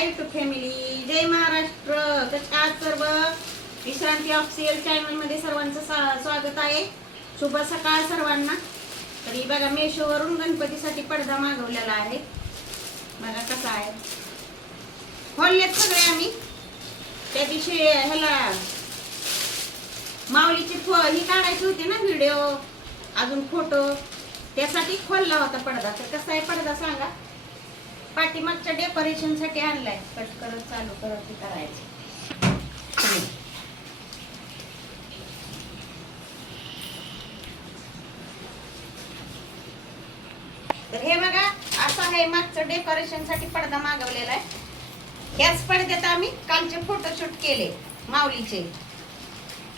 हाय YouTube family जय महाराष्ट्र. आज सर्व विश्रांती ऑफिशियल चॅनलमध्ये सर्वांचं स्वागत आहे. शुभ सकाळ सर्वांना. तरी बघा मेशोवरून गणपतीसाठी पडदा मागवलेला आहे. बघा कसा आहे. खोललेत सगळे आम्ही. त्या दिवशी ह्याला माऊलीची फो ही काढायची होती ना व्हिडिओ अजून फोटो त्यासाठी खोलला होता पडदा. तर कसा आहे पडदा सांगा. पाठीमागच्या डेकोरेशनसाठी आणलाय. कट करत चालू करत हे करायचं. तर हे बघा असं आहे मागचं डेकोरेशनसाठी पडदा मागवलेला आहे. याच पडद्यात आम्ही कालचे फोटोशूट केले माऊलीचे.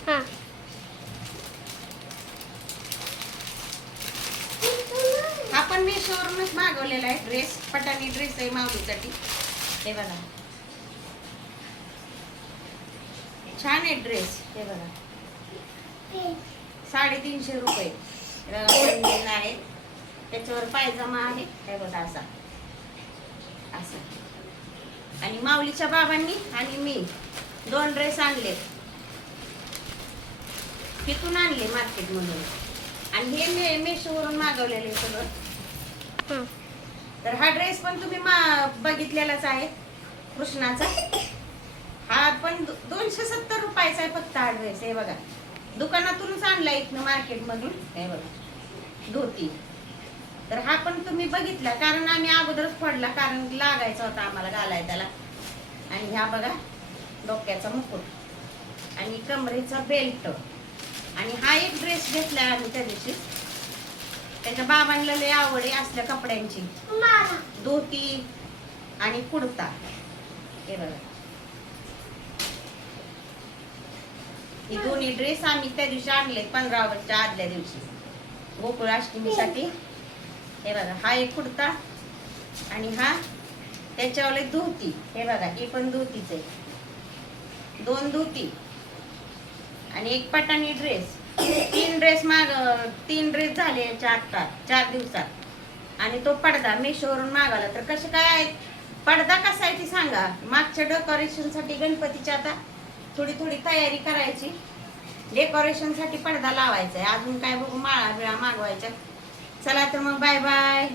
हा. पण मेशोवरूनच मागवलेला आहे ड्रेस पटाणी ड्रेस आहे माऊलीसाठी. हे बघा. छान आहे ड्रेस हे बघा. साडेतीनशे रुपये. हे आहे. त्याच्यावर पायजमा आहे. हे बघा असा. असा. आणि माऊलीच्या बाबांनी आणि मी दोन ड्रेस आणले तिथून आणले मार्केटमधून आणि हे मे मेशोवरून मागवलेले सगळं. तर हा ड्रेस पण तुम्ही बघितलेलाच आहे कृष्णाचा. हा पण दोनशे सत्तर रुपयाचा आहे फक्त हा ड्रेस हे बघा. दुकानातूनच आणला इथनं मार्केटमधून हे बघा. धोती. तर हा पण तुम्ही बघितला कारण आम्ही अगोदरच पडला कारण लागायचा होता आम्हाला घालाय त्याला. आणि ह्या बघा डोक्याचा मुकुट. आणि कमरेचा बेल्ट आणि हा एक ड्रेस घेतलाय आम्ही त्या दिवशी. त्याच्या बाबांना लय आवड आहे असल्या कपड्यांची. धोती आणि कुर्ता हे बघा. हे दोन्ही ड्रेस आम्ही त्या दिवशी आणले पंधरा ऑगस्टच्या आदल्या दिवशी. गोकुळ अष्टमीसाठी हे बघा हा एक कुर्ता आणि हा त्याच्यावर एक धोती. हे बघा ही पण धोतीच आहे. दोन धोती आणि एक पटाणी ड्रेस तीन ड्रेस माग तीन ड्रेस झाले याच्या आता चार दिवसात. आणि तो पडदा मेशोवरून मागवला तर कसे काय? आहेत पडदा कसा आहे ती सांगा. मागच्या डेकोरेशनसाठी गणपतीची गणपतीच्या आता थोडी थोडी तयारी करायची. डेकोरेशनसाठी पडदा लावायचा आहे. अजून काय बघू माळा बिळा मागवायच्या. चला तर मग बाय बाय